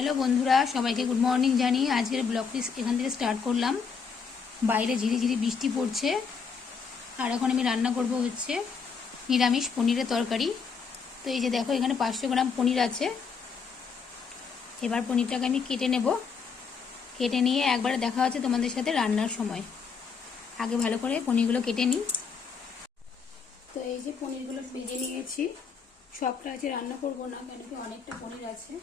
Hello বন্ধুরা, সবাইকে good morning জানিয়ে আজকের ব্লগটি এখান থেকে স্টার্ট করলাম। বাইরে ঝিরিঝিরি বৃষ্টি পড়ছে আর এখন আমি রান্না করব হচ্ছে নিরামিষ পনিরের তরকারি। তো এই যে দেখো, এখানে 500 গ্রাম পনির আছে। এবার পনিরটাকে আমি কেটে নেব। কেটে নিয়ে একবারে দেখা হচ্ছে তোমাদের সাথে রান্নার সময়। আগে ভালো করে পনিরগুলো কেটে নিই। তো এই যে পনিরগুলো ভেজে নিয়েছি। সবটা আছে রান্না করব না, কেন কি অনেকটা পনির আছে।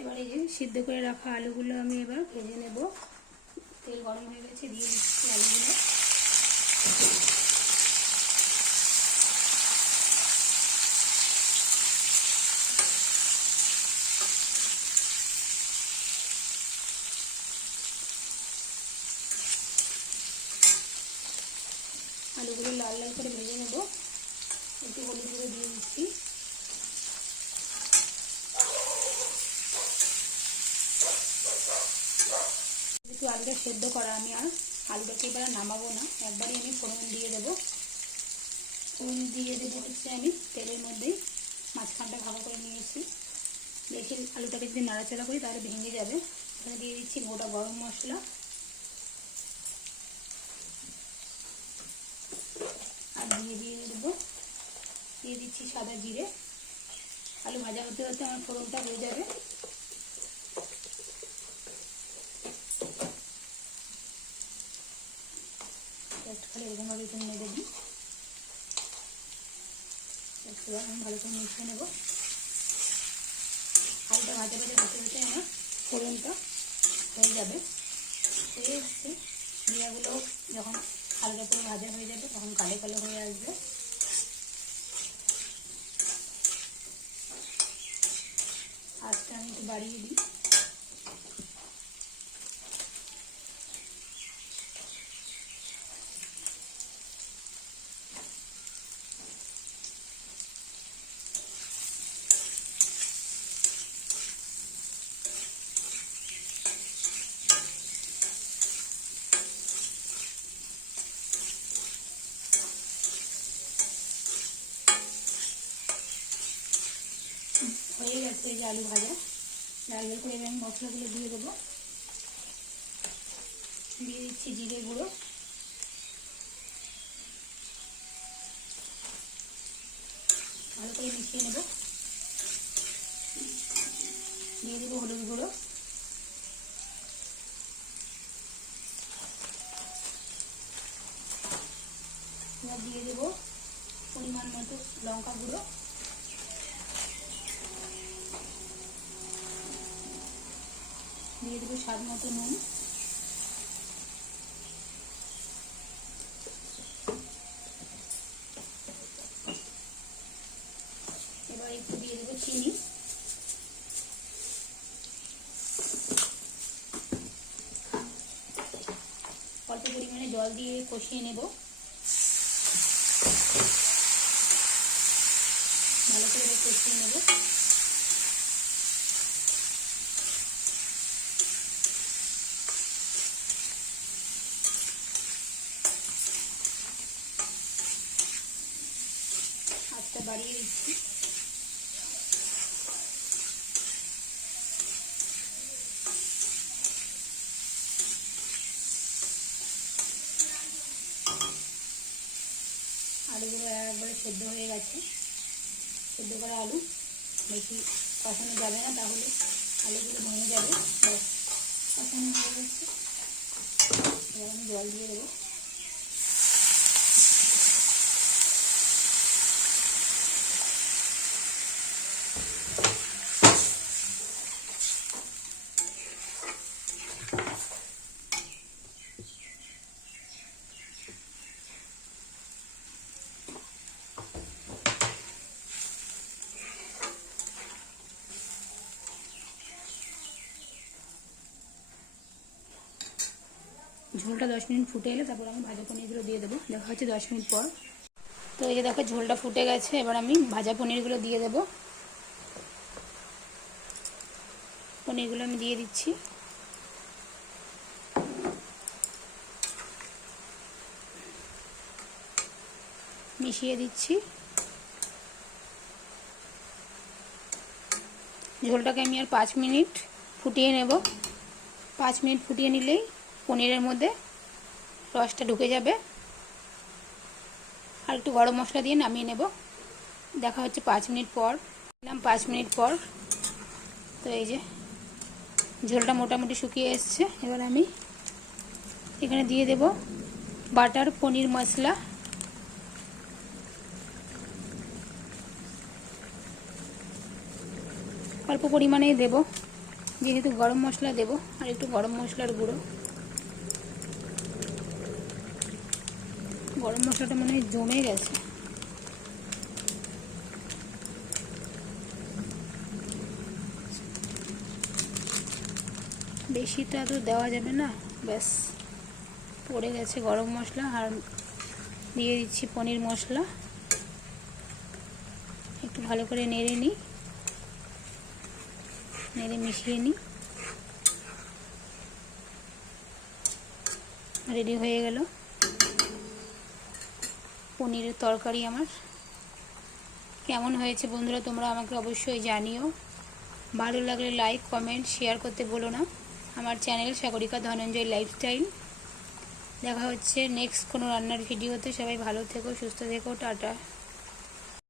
এবার এই যে সিদ্ধ করে রাখা আলুগুলো আমি এবার ভেজে নেব। তেল গরম হয়ে গেছে, দিয়ে দিচ্ছি আলুগুলো। আলুগুলো লাল লাল করে ভেজে নেব। একটু হলুদ গুঁড়ো দিয়ে দিচ্ছি। একটু আলুটা সেদ্ধ করা, আমি আর আলুটাকে এবার নামাবো না, একবারই আমি ফোড়ন দিয়ে দেবো। ফোড়ন দিয়ে দেবো হচ্ছে আমি তেলের মধ্যেই মাঝখানটা ভালো করে নিয়েছি। বেশি আলুটাকে যদি নাড়াচাড়া করি তাহলে ভেঙে যাবে। এখানে দিয়ে দিচ্ছি গোটা গরম মশলা আর দিয়ে দেবো, দিয়ে দিচ্ছি সাদা জিরে। আলু ভাজা হতে হতে আমার ফোড়নটা হয়ে যাবে। খালি এরকমভাবে একটু নেড়ে দিই। একটু আমি ভালো করে মিশিয়ে নেব। আলুটা ভাজা ভাজা হতে হতে আমার ফোড়নটা হয়ে যাবে। হয়ে এসছে। জিরাগুলো যখন আলুটা পুরো ভাজা হয়ে যাবে তখন কালো কালো হয়ে আসবে। আজটা আমি একটু বাড়িয়ে দিই। হয়ে গেছে এই যে আলু ভাজা। লাল লাল করে আমি মশলাগুলো দিয়ে দেবো। দিয়ে দিচ্ছি জিরে গুঁড়ো, ভালো করে মিশিয়ে নেব। দিয়ে দেবো হলুদ গুঁড়ো, এবার দিয়ে দেবো পরিমাণ মতো লঙ্কা গুঁড়ো, দিয়ে দেবো স্বাদ মতো নুন, এবার একটু দিয়ে দেবো চিনি, অল্প পরিমাণে জল দিয়ে কষিয়ে নেব। ভালো করে কষিয়ে নেব। আঁচটা বাড়িয়ে দিচ্ছি। আলুগুলো একবারে সেদ্ধ হয়ে গেছে। সেদ্ধ করা আলু বেশি কষানো যাবে না, তাহলে আলুগুলো ভেঙে যাবে। ব্যাস, কষানো হয়ে গেছে। এবার আমি জল দিয়ে দেবো। ঝোলটা 10 মিনিট ফুটে এলে তারপর আমি ভাজা পনিরগুলো দিয়ে দেবো। দেখা হচ্ছে 10 মিনিট পর। তো এই যে দেখো, ঝোলটা ফুটে গেছে। এবার আমি ভাজা পনিরগুলো দিয়ে দেবো। পনিরগুলো আমি দিয়ে দিচ্ছি। মিশিয়ে দিচ্ছি। ঝোলটাকে আমি আর 5 মিনিট ফুটিয়ে নেব। 5 মিনিট ফুটিয়ে নিলেই পনিরের মধ্যে রসটা ঢুকে যাবে। আর একটু গরম মশলা দিয়ে নামিয়ে নেব। দেখা হচ্ছে 5 মিনিট পর। 5 মিনিট পর তো এই যে ঝোলটা মোটামুটি শুকিয়ে এসছে। এবার আমি এখানে দিয়ে দেব বাটার পনির মশলা। অল্প পরিমাণেই দেব, যেহেতু গরম মশলা দেব। আর একটু গরম মশলার গুঁড়ো। গরম মশলাটা মনে হয় জমে গেছে। বেশিটা তো দেওয়া যাবে না, ব্যাস পড়ে গেছে গরম মশলা। আর দিয়ে দিচ্ছি পনির মশলা। একটু ভালো করে নেড়ে নিই, নেড়ে মিশিয়ে নিই। রেডি হয়ে গেল পনিরের তরকারি আমার। কেমন হয়েছে বন্ধুরা তোমরা আমাকে অবশ্যই জানিও। ভালো লাগলে লাইক, কমেন্ট, শেয়ার করতে বলো না। আমার চ্যানেল সাগরিকা ধনঞ্জয় লাইফস্টাইল। দেখা হচ্ছে নেক্সট কোনো রান্নার ভিডিওতে। সবাই ভালো থেকো, সুস্থ থেকো, টাটা।